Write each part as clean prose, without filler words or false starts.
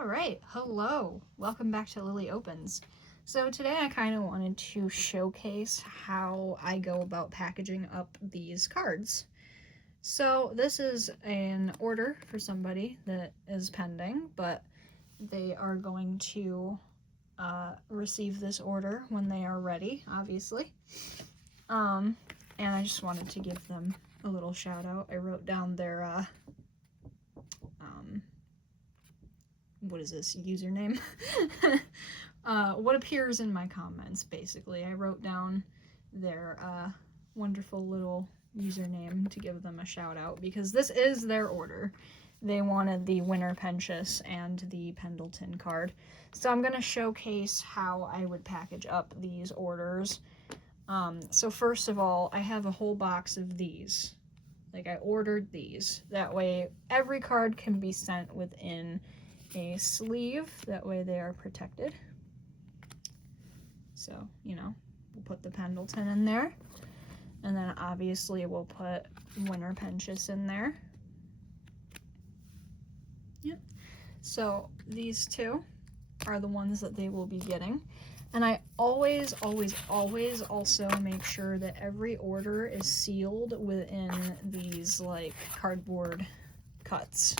All right, hello. Welcome back to Lily Opens. So today I kind of wanted to showcase how I go about packaging up these cards. So this is an order for somebody that is pending, but they are going to receive this order when they are ready, obviously. And I just wanted to give them a little shout out. I wrote down their what is this, username? What appears in my comments, basically. I wrote down their wonderful little username to give them a shout out because this is their order. They wanted the Winter Pentious and the Pendleton card. So I'm going to showcase how I would package up these orders. So first of all, I have a whole box of these. Like, I ordered these. That way every card can be sent within a sleeve. That way they are protected. So, you know, we'll put the Pendleton in there. And then obviously we'll put Winter Pentious in there. Yep. So these two are the ones that they will be getting. And I always also make sure that every order is sealed within these, like, cardboard cuts.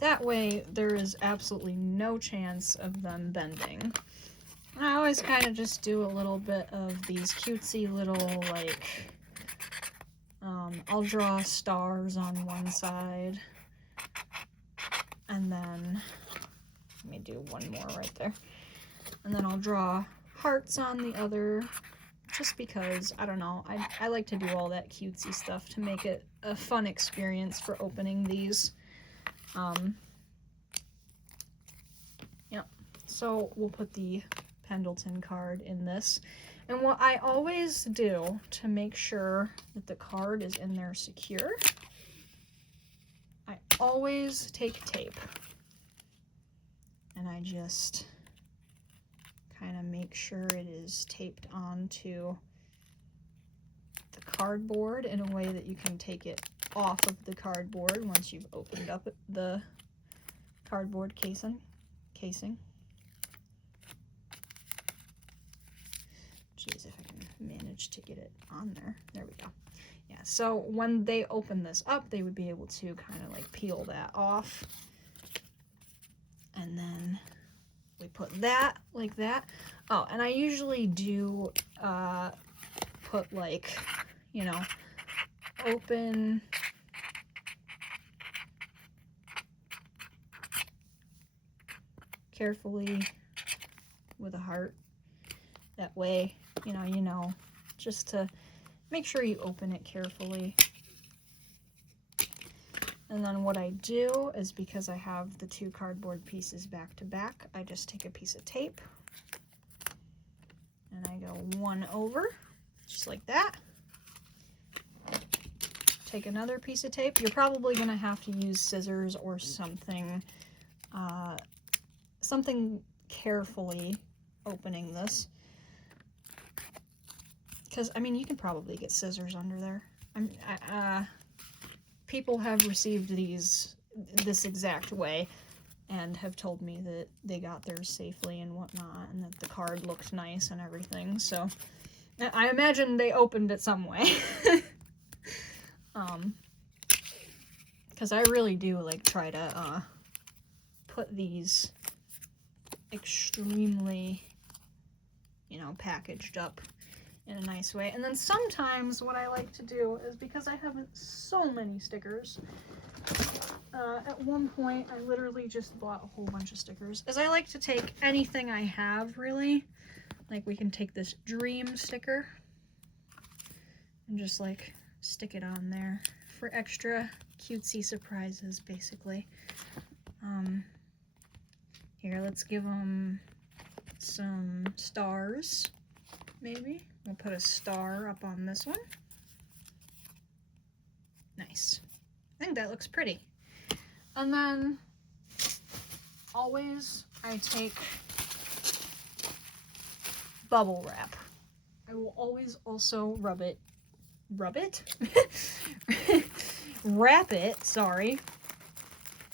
That way, there is absolutely no chance of them bending. And I always kind of just do a little bit of these cutesy little, like, I'll draw stars on one side. And then, let me do one more right there. And then I'll draw hearts on the other, just because, I don't know, I like to do all that cutesy stuff to make it a fun experience for opening these. Yeah, so we'll put the Pendleton card in this. And what I always do to make sure that the card is in there secure, I always take tape. And I just kind of make sure it is taped onto the cardboard in a way that you can take it off of the cardboard once you've opened up the cardboard casing. Jeez, if I can manage to get it on there. There we go. Yeah, so when they open this up, they would be able to kind of like peel that off. And then we put that like that. Oh, and I usually do put, like, you know, open carefully with a heart. That way, you know, just to make sure you open it carefully. And then what I do is, because I have the two cardboard pieces back to back, I just take a piece of tape and I go one over, just like that. Take another piece of tape. You're probably going to have to use scissors or something, something carefully opening this. Because, I mean, you can probably get scissors under there. People have received this exact way and have told me that they got theirs safely and whatnot, and that the card looked nice and everything. So I imagine they opened it some way. Because I really do, like, try to put these extremely, you know, packaged up in a nice way. And then sometimes what I like to do is, because I have so many stickers, at one point I literally just bought a whole bunch of stickers, is I like to take anything I have, really. Like, we can take this dream sticker and just, like, stick it on there for extra cutesy surprises, basically. Here, let's give them some stars, maybe. We'll put a star up on this one. Nice. I think that looks pretty. And then, always, I take bubble wrap. I will always also wrap it, sorry.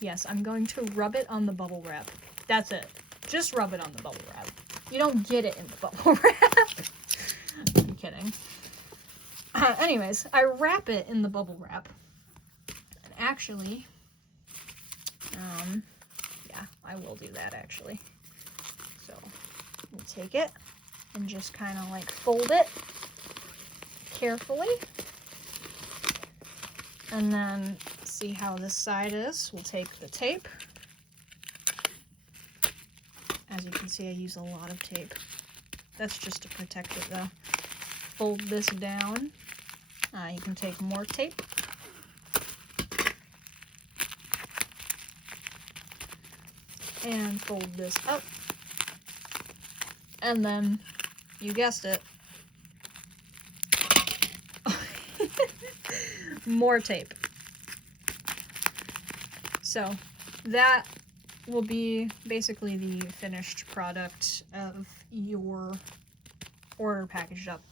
Yes, I'm going to rub it on the bubble wrap. That's it. Just rub it on the bubble wrap. You don't get it in the bubble wrap. I'm kidding. Anyways, I wrap it in the bubble wrap. And actually, yeah, I will do that actually. So, we'll take it and just kind of like fold it carefully. And then see how this side is. We'll take the tape. As you can see, I use a lot of tape. That's just to protect it though. Fold this down. You can take more tape. And fold this up. And then, you guessed it, more tape. So that will be basically the finished product of your order packaged up.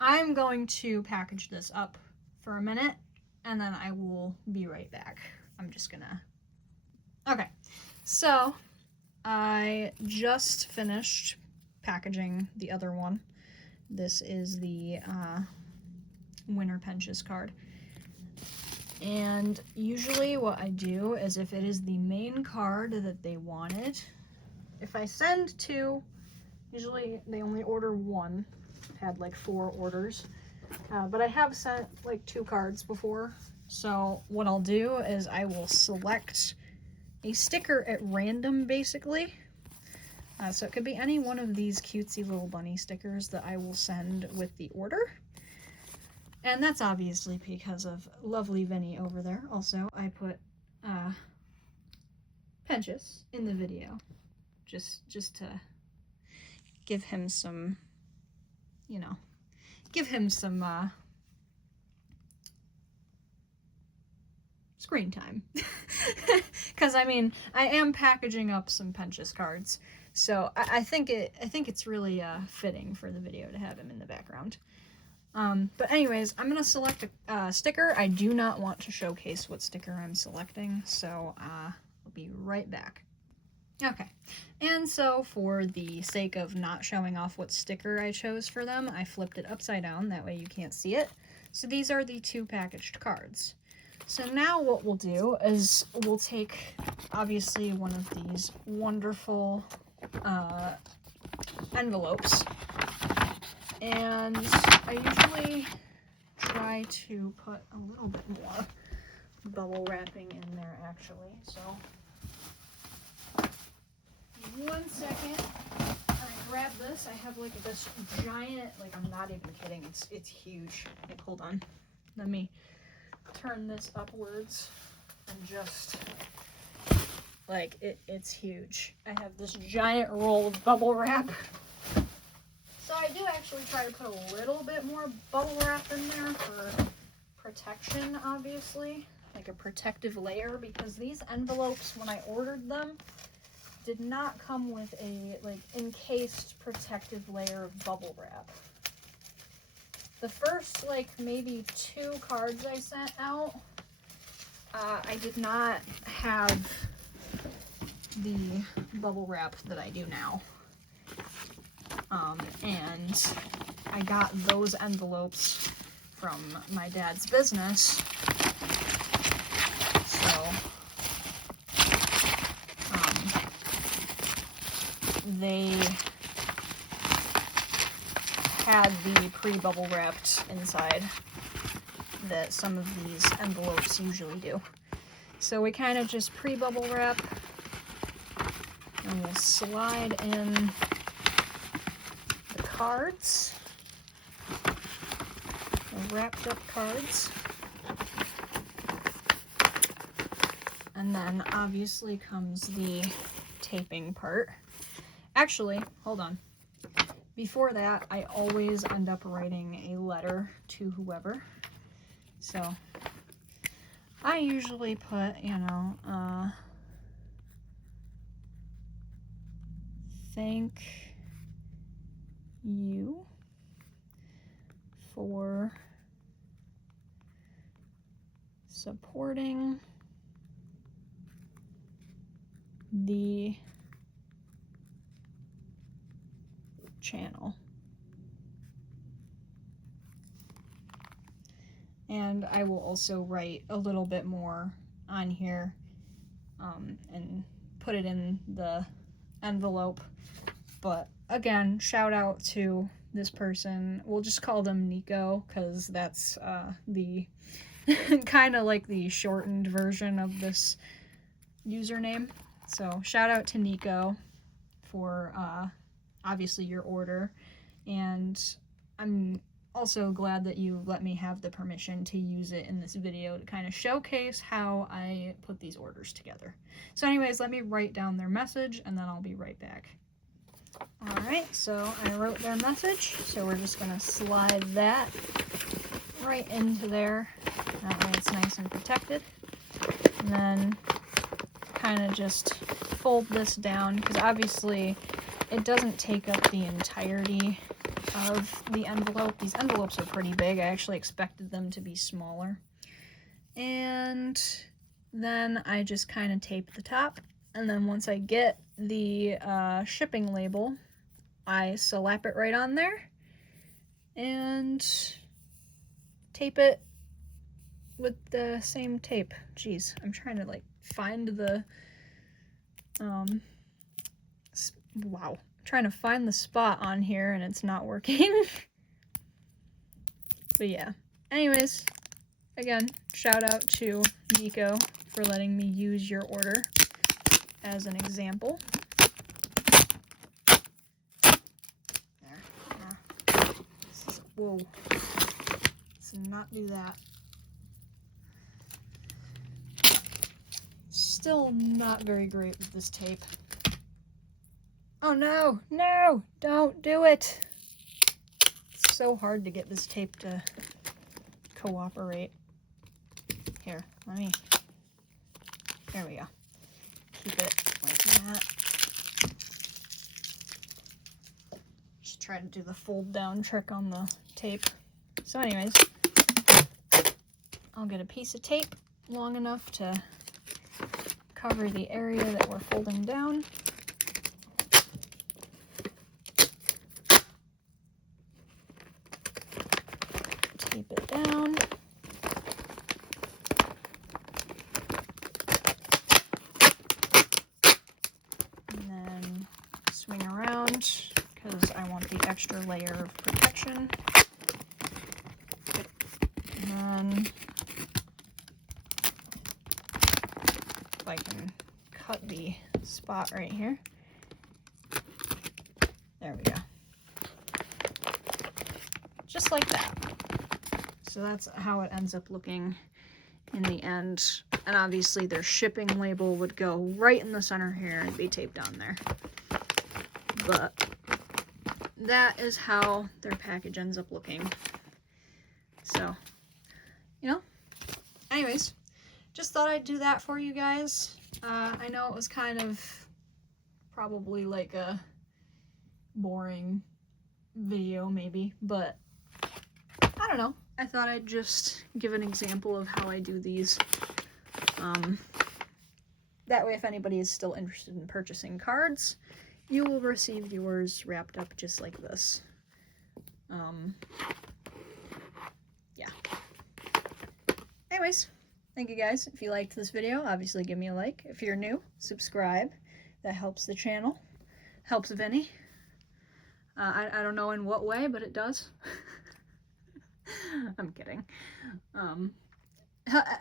I'm going to package this up for a minute and then I will be right back. I'm just gonna... Okay, so I just finished packaging the other one. This is the Winter Pinches card. And usually what I do is if it is the main card that they wanted, if I send two, usually they only order one. I've had like 4 orders, but I have sent like 2 cards before. So what I'll do is I will select a sticker at random basically. So it could be any one of these cutesy little bunny stickers that I will send with the order. And that's obviously because of lovely Vinny over there. Also, I put Pinches in the video, just to give him some, you know, give him some screen time. Because I mean, I am packaging up some Pinches cards, so I think it's really fitting for the video to have him in the background. But anyways, I'm gonna select a sticker. I do not want to showcase what sticker I'm selecting, so I'll be right back. Okay, and so for the sake of not showing off what sticker I chose for them, I flipped it upside down, that way you can't see it. So these are the 2 packaged cards. So now what we'll do is we'll take, obviously, one of these wonderful envelopes. And I usually try to put a little bit more bubble wrapping in there, actually. So, 1 second. I grab this. I have like this giant, like I'm not even kidding. It's huge. Like, hold on. Let me turn this upwards and just like it's huge. I have this giant roll of bubble wrap. So I do actually try to put a little bit more bubble wrap in there for protection, obviously, like a protective layer, because these envelopes, when I ordered them, did not come with a like encased protective layer of bubble wrap. The first like maybe 2 cards I sent out, I did not have the bubble wrap that I do now. And I got those envelopes from my dad's business, so they had the pre-bubble wrapped inside that some of these envelopes usually do. So we kind of just pre-bubble wrap, and we'll slide in cards, the wrapped up cards, and then obviously comes the taping part. Actually, hold on. Before that, I always end up writing a letter to whoever. So I usually put, you know, thank you for supporting the channel. And I will also write a little bit more on here and put it in the envelope. But again, shout out to this person. We'll just call them Nico, because that's the kind of like the shortened version of this username. So shout out to Nico for obviously your order, and I'm also glad that you let me have the permission to use it in this video to kind of showcase how I put these orders together. So anyways, let me write down their message and then I'll be right back. Alright, so I wrote their message, so we're just going to slide that right into there. That way it's nice and protected. And then kind of just fold this down, because obviously it doesn't take up the entirety of the envelope. These envelopes are pretty big. I actually expected them to be smaller. And then I just kind of tape the top, and then once I get the shipping label, I slap it right on there and tape it with the same tape. Jeez, I'm trying to like find the wow, trying to find the spot on here and it's not working. But yeah, anyways, again, shout out to Nico for letting me use your order as an example. There. Whoa. Let's not do that. Still not very great with this tape. Oh no, no, don't do it. It's so hard to get this tape to cooperate. Here, there we go. Keep it like that. Just try to do the fold down trick on the tape. So anyways, I'll get a piece of tape long enough to cover the area that we're folding down. Tape it down. And then swing around, because I want the extra layer of protection. And then if I can cut the spot right here. There we go. Just like that. So that's how it ends up looking in the end. And obviously their shipping label would go right in the center here and be taped on there. But that is how their package ends up looking. So, you know, anyways, just thought I'd do that for you guys. I know it was kind of probably like a boring video maybe, but I don't know. I thought I'd just give an example of how I do these. That way if anybody is still interested in purchasing cards, you will receive yours wrapped up just like this. Yeah. Anyways, thank you guys. If you liked this video, obviously give me a like. If you're new, subscribe. That helps the channel. Helps Vinny. I don't know in what way, but it does. I'm kidding.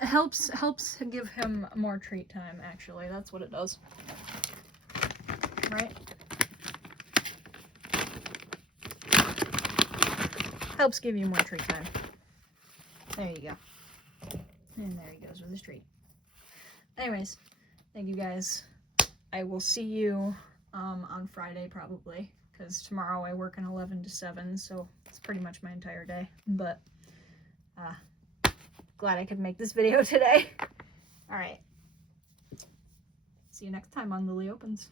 Helps give him more treat time, actually. That's what it does. Right? Helps give you more treat time. There you go. And there he goes with his treat. Anyways, thank you guys. I will see you on Friday probably, because tomorrow I work an 11 to 7, so it's pretty much my entire day. But glad I could make this video today. Alright. See you next time on Lily Opens.